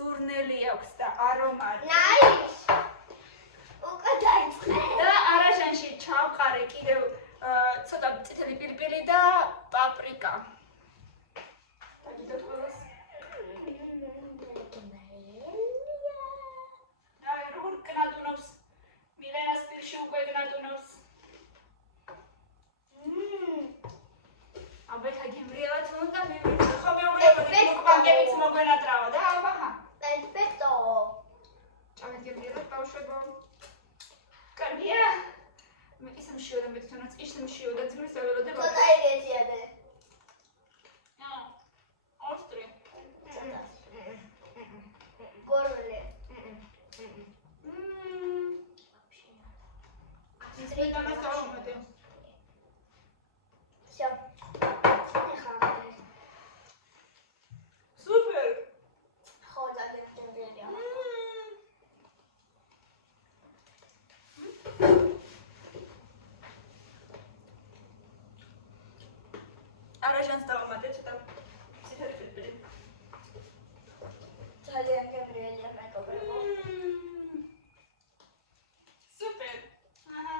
სურნელი აქვს და არომატი. Nice. უკვე დაიწყე. და არაჟანში ჩავყარე კიდევ ცოტა წითელი პირპილი და პაპრიკა. დაგიდოთ ყველას. და როგორ კნადუნობს? მილენას პირში უკვე კნადუნობს. აბეთა გემრიელად უნდა მივიდო. ხომ მოგბანგებიც მოგვენატრავა და აბაჰა. Perfecto. ჭამეთ გემრიელად ბავშვებო. კარგია? მე ისე მშიო და მე თვითონაც ისე მშიო და ძმის დაველოდება. ცოტა იგეციადე. Ostri. გორლე. ისე დამასწავლე. Всё. Super. ხო, დაგემრიელია. არაჟანს დავამატე ცოტა ციფერი პირპილი. ძალიან გემრიელია მეგობრებო. Super. აჰა.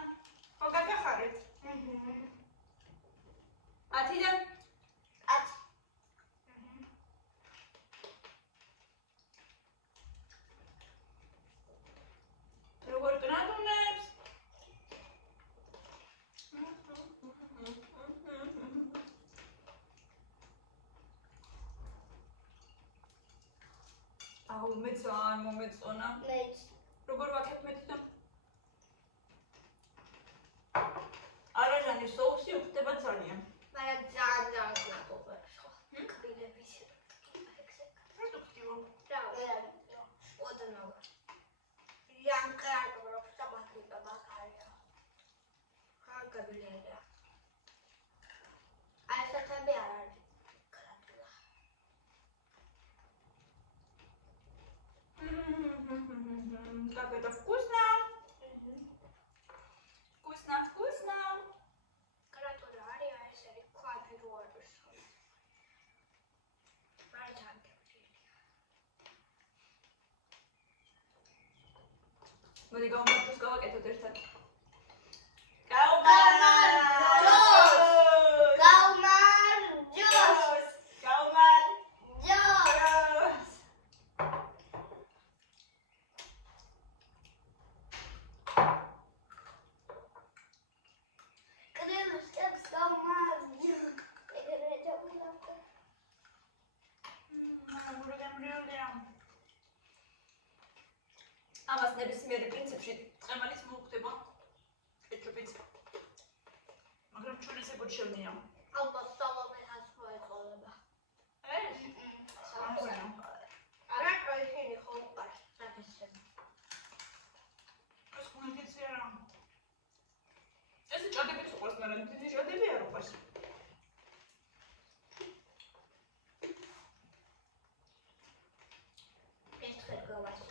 ხო გაგახარეთ. 10-დან 10. როგორ კნადუნებს? აუ მე ძალიან მომეწონა. მეც. როგორ ვაკეთებ მე თვითონ? არაჟანის соуსი უხდება ძალიან. მაგრამ ძალიან გულყოფებს ხო. კბილების ექსე. პროდუქტივო. რა ვერა. ოდნავ. იანკრაკ როცა მაგრიტა მაგარია. ხა კბილია. აი საერთოდ არ არის. კრატულა. Как это вкусно! Вкусно, вкусно! კრატულა არის აი ესეთი ქვაბი რო არის. მაგრამ მოდი გავმართოს გავაკეთოთ ერთად. ამას ნებისმიერ პრინციპში წამალის მოუხდება კეჩუპიც. მაგრამ ჩვენ ესე გოჩევნია. ალბათ სალამეთას მოეყოლება. ეს? არა, ისინი ხო უყარს საფესენ. ეს კონდიცია რა. ეს ჭადები უყურს, მაგრამ დიდი ჭადები არ უყურს. ეს ხელ გავას.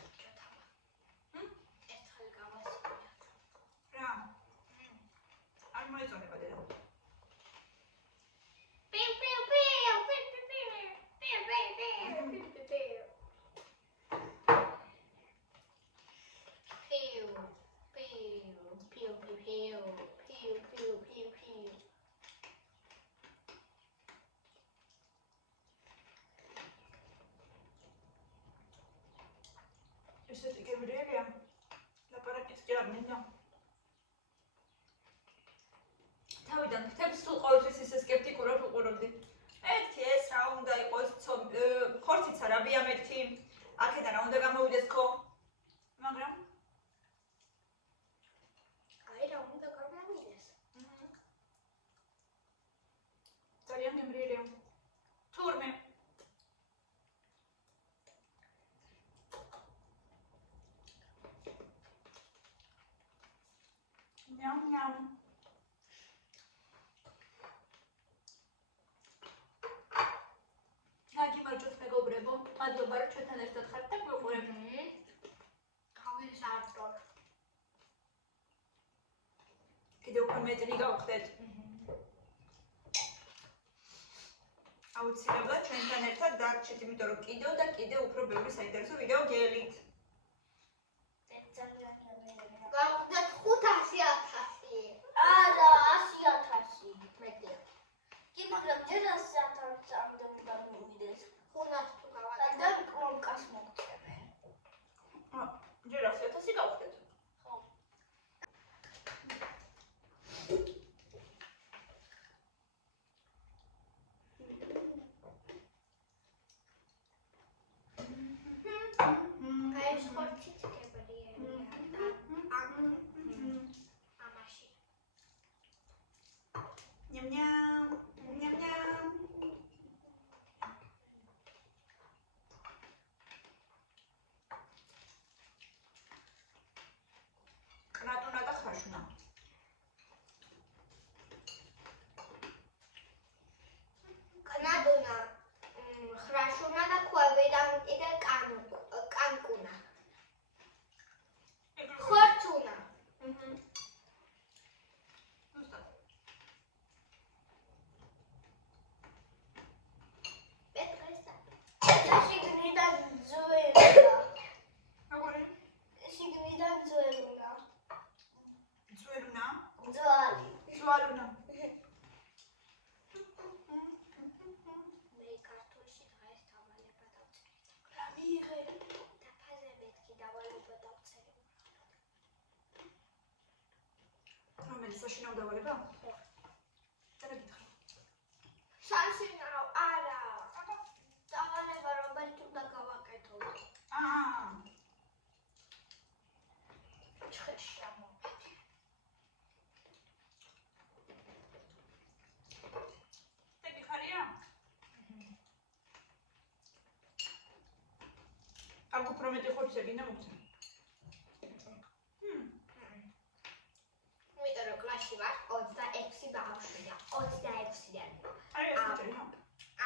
ესეთი გემრიელია. ლაპარაკიც კი არ მინდა. თავიდან ხთებს სულ ყოველთვის ისე სკეპტიკურად უყურებდი. ერთი ეს რა უნდა იყოს, ხორციც არა ბიამეტი. აქედან რა უნდა გამოვიდეს ხო? მაგრამ აი რა უნდა გამოვიდეს. ძალიან გემრიელია. თურმე Nyam nyam. გაგიმარჯვოთ მეგობრებო, მადლობა რომ ჩვენთან ერთად ხართ და გვიყურებთ. გავიზარდოთ. კიდევ უფრო მეტნი გავხდეთ. აუცილებლად ჩვენთან ერთად დარჩით, იმიტომ რომ კიდევ და კიდევ უფრო ბევრი საინტერესო ვიდეო გელით. გაგვდათ 500,000. არა, 100,000 მეტია. კი, მაგრამ ჯერ 100,000 ამდენი გამოვიდეს. 500 თუ და გავაკეთებ. კრონკას მოგწევენ. ჯერ 100,000 გავხდეთ. ხო. აი ეს ხორცი წკებრია. ამაში. ნям-ნям, ნям-ნям. კრატუნა და ხაშუნა. კნადუნა, ხრაშუნა და ქვევიდანტი და კანკუნა. ხორცუნა. პეტრესა. და შიგნიდან ძვერულა. როგორი? შიგნიდან ძვერულა. ძვერულა? ძვალი. ძვალუნა. მე ქართულში დღეს დავალება დავწერე. რა მიიღე? დაფაზე მეთქი დავალება დავწერე. რომელიც საშინაო დავალება? ხო. დაგიკითხე. საშინაო არა. დავალება რომელიც უნდა გავაკეთო. ჩხერში ამოვედი. დაგიხარია? აქ უფრო მეტი ხორცი გინდა მოგცემ. იმიტომ რომ კლასში ვარ 26 ბავშვია. 26-დან. აი ეს მოჭრი, ხო?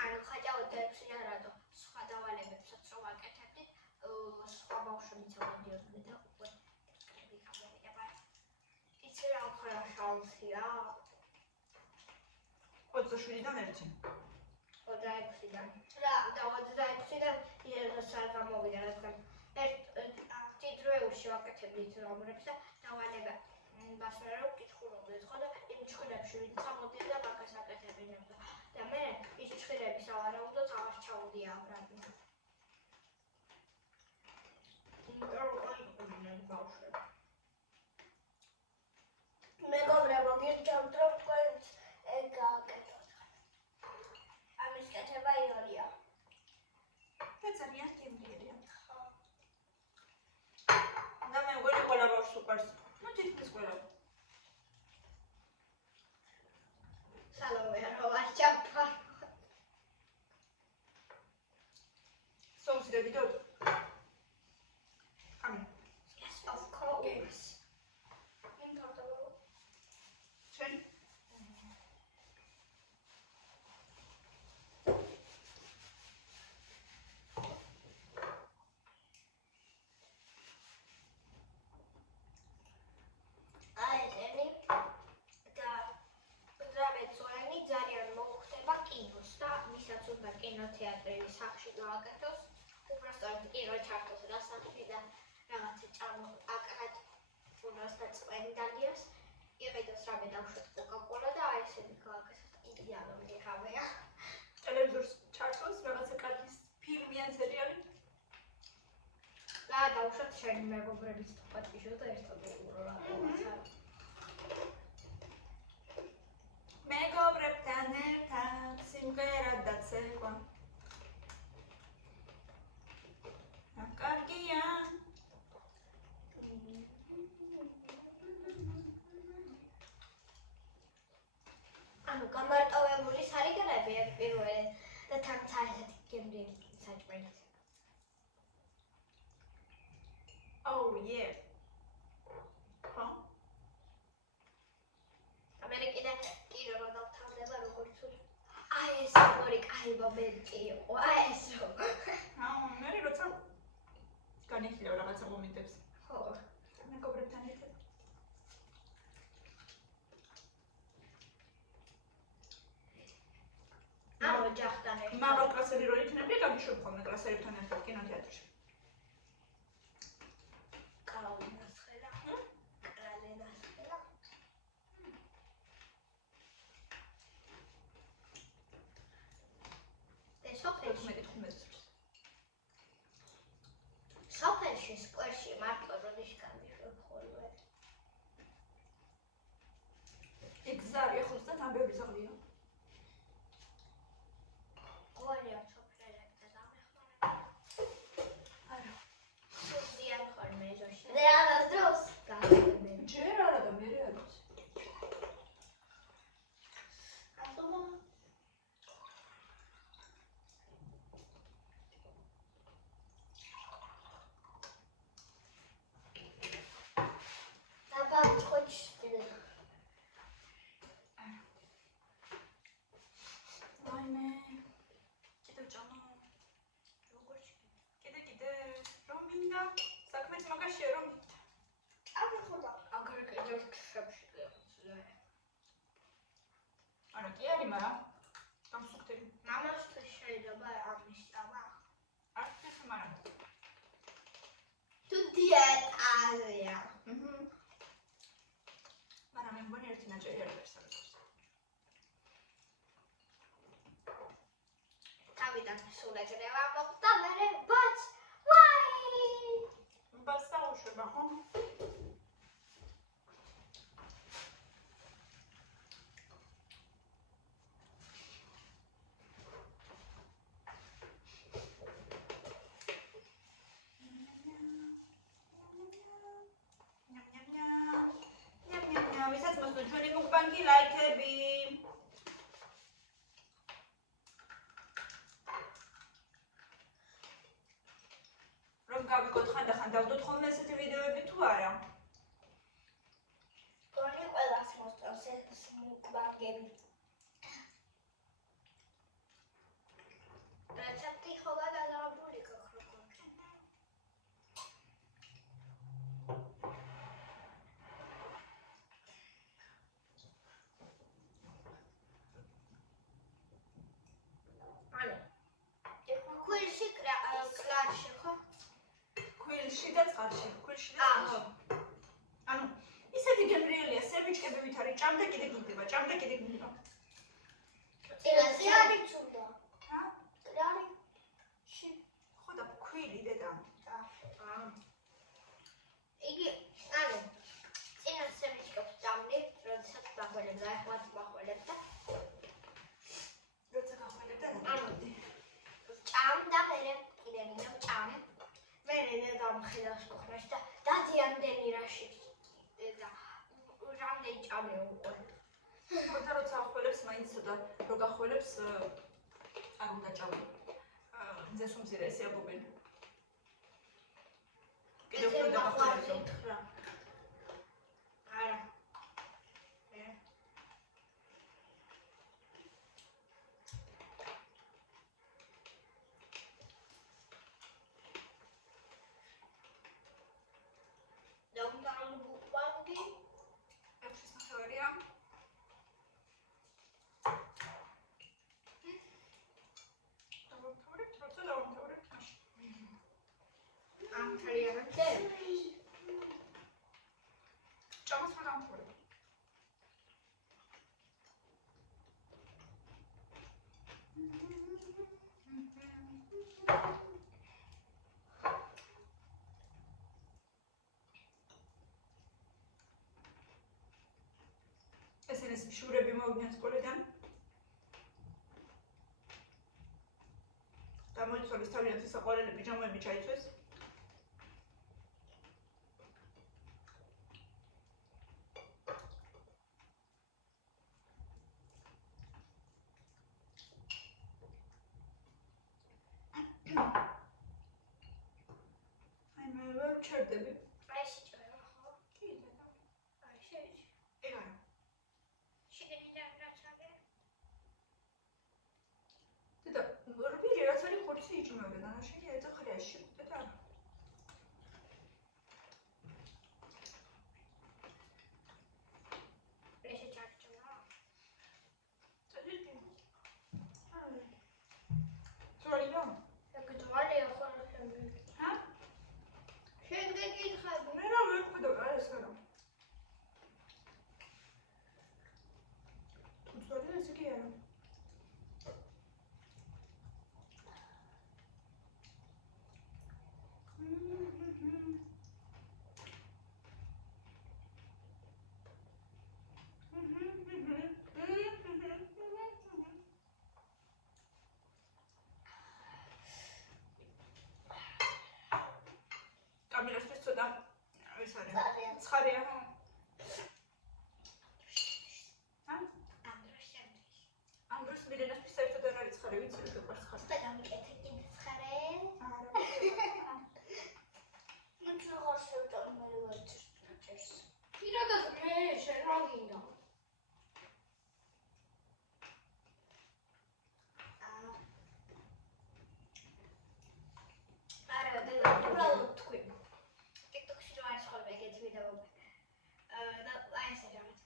ანუ ხაჭა 26-დან რატო? სხვა დავალებებსაც რო ვაკეთებდით, სხვა ბავშვებიც ავიდიოდნენ და უკვე კრები გამოვიდება. იცი რა უხრა შანსია? 27-დან 1. 26-დან. რა, და 26-დან იერას არ გამოვიდა, რადგან დიდ დროებში ვაკეთებდით რომებს და დავალება ბასრა რო კითხულობდეს, ხო და იმ ჩხირებში ვინც ამოდიან და მაგას აკეთებინებდა. და მე ის ჩხირები სავარაუდოდ აღარ ჩაუდია აბრადი. იმიტომ რომ აიყვნენ ბავშვები. მეგობრებო, გირჩევთ რომ თქვენც ეგ გააკეთოთ. ამის კეთება იოლია. და ძალიან გემრიელია. და მე მგონი ყველა ბავშვს უყვარს. ну თითქმის ყველა. სალომე რა ვაჭაფა. სოუსი დაგიდოთ? ამი. Yes, of course. იმპორტებო. ჩვენ აი ესენი და ზრაბეცოენი ძალიან მოუხდება კინოს და მისაც უნდა კინოთეატრის სახში გააკეთოს. უბრალოდ კინო ჩართოს რა სახში და რაღაცა აკრათ უნას და წვენდალიას იყიდოს რამე დავშვათ კოკაკოლა და აი ესენი გააკეთოს იდეალური ხავია. ტელევიზორს ჩართოს რაღაცა კარგი ფილმი ან სერიალი. და დავშვათ შენი მეგობრების თვალყიშო და ერთად უყურო რაღაცა. მეგობრებთან ერთად სიმღერა დაცევა. კარგია. ანუ გამარტოვებული სარიგრები აქ პირველი და თან საერთოდ გემრიელი საჭმელი. Oh yeah. ხო? ამერიკიდან კინო რო დავთავდება როგორც აი ეს ორი კაი მომენტი იყო. აი ეს რო. მე როცა განიხილავ რაღაცა მომენტებს. ხო. მეგობრებთან ერთად. ანუ ოჯახთან მაღალ კლასელი რო იქნები, გაგიშვებ ხოლმე კლასელებთან ერთად კინოთეატრში. კალენდარს ხედა. კალენდარს ხედა. ეს სოფელში 15 სოფელში სკვერში მარტო როდის გამიშვებ ხოლმე. ეგ ზარი ახლოსთან ამ ბევრი ზაღლია. ყოველია სოფელებში დამეხმარე. არა. სულდიან ხოლმე ეზოში. მე არა დროს. გავიგებ. ჯერ არა და მე არის. აბა აბა ხოჩი ვაიმე. კიდევ ჭამო. კიდე რომ მინდა საქმეც მაგაშია რომ აბა ხოდა აგარ კიდევ ხებში გეცლე. არა კი არის მაგრამ გამსუქტები. მამასთვის შეიძლება ამის აბა. არ ხეს მაგრამ. თუ დიეტაზია. მაგრამ მე მგონი ერთი ნაჭერი არ ვერსალებს. თავიდან სულ ეგრე ვამბობ და მერე ბაც ვაი. ბასა უშვება ხო? ვისაც მოსწონთ ჩვენი მუკბანგი ლაიქები. რომ გავიგოთ ხანდახან დავდოთ ხოლმე ესეთი ვიდეოები თუ არა? გონი ყველას მოსწონს ეს მუკბანგები. რეცეპტი ხოლმე გადაღებული გახლობთ. ანუ ქულში კლარში ხო? ქვილში და წყალში. ქვილში და წყალში. ანუ ისეთი გემრიელია, სერვიჩკები ვით არის, ჭამდა კიდე გინდება, ჭამდა კიდე გინდება. ტრიალი ჩუნდა. რა? ტრიალი ში. ხო და ქვილი დედა. იგი ანუ წინა სერვიჩკებს ჭამდი, როდესაც დახველებ და ახლაც მახველებ და როცა გავხვალებ და ანუ ჭამ და მერე კიდე მინდა ჭამ. მერე დამხედავს კუხნაში და დადიამდენი რაში და რამდენი ჭამე უკვე. ხოთა როცა ახველებს მაინც და რო გახველებს არ უნდა ჭამო. ძეს უმცირესი აბობენ. კიდევ უფრო დაგახვალებთ. არა. დაგდარულ ბუკვანგი ექვსის ნახევარია. დავამთავრებთ, როცა დავამთავრებთ მაშინ. ამ თალიანამდე ჭამას რა დავამთავრებთ. ესენეს შურები მოვიდნენ სკოლიდან. გამოიცვალეს თავიანთი საყვარელი პიჯამები ჩაიცვეს. აი მე ვერ ჩერდები. აი შეჭრა ხო? კი დედა. აი შეჭრა. ეგ არა. შეგენიდან რაც აგერ? დედა, რბილი რაც არის ხორცი იჭმევდა, ნაშენი ეძახრია შეკვდა და არა. ესე ჩარჩონა. წადი. არა. მილენასთვის საერთოდ არ არის ცხარე, ვიცი რომ გიყვარს ხარ. და გამიკეთე კიდე ცხარე. ნუ როგორ შევტან მე ვაჭერს. პირადად მე შენ რა გინდა? არა, და უბრალოდ თქვი. TikTok-ში რა არის ხოლმე ეგეთი ვიდეოები. და აი ესე რაღაც.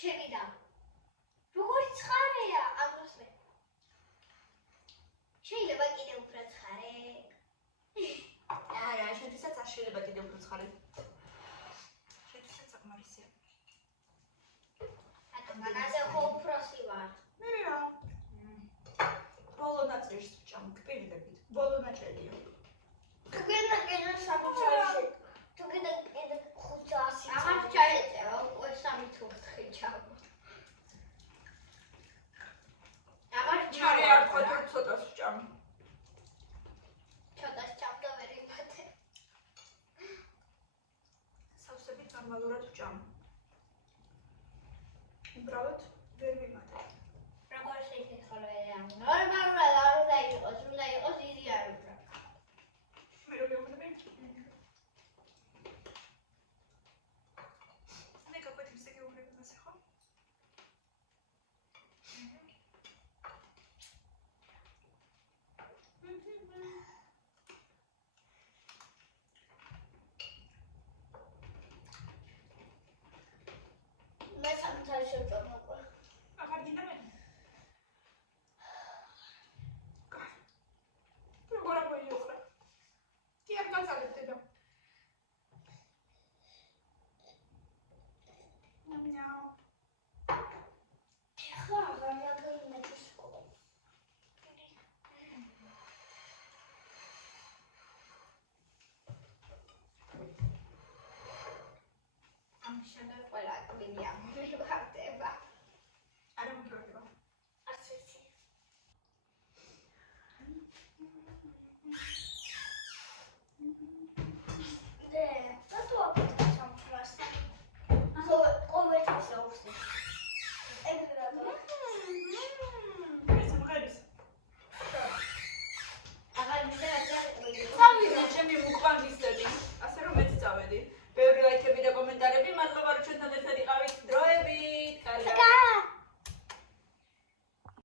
ჩემი და როგორი ცხარეა ამას მე. შეიძლება კიდე უფრო ცხარე. არა, შენთვისაც არ შეიძლება კიდევ უფრო ცხარე. შენთვისაც საკმარისია. რატომ მანაზე ხო უფროსი ვარ? მე რა. ბოლო ნაწილს ვჭამ, კპირდებით. ბოლო ნაწილია. თუ გინდა კიდე სამი ჩაიში. თუ გინდა კიდე 500. აღარ ჩაეწერა, უკვე 3 თუ 4 ჩავა. აღარ ჩარე ჩავა. არ ხოთო ცოტას ვჭამ. ჩოდას ჩავდა ვერ იმათე. სავსებით ნორმალურად ვჭამ. უბრალოდ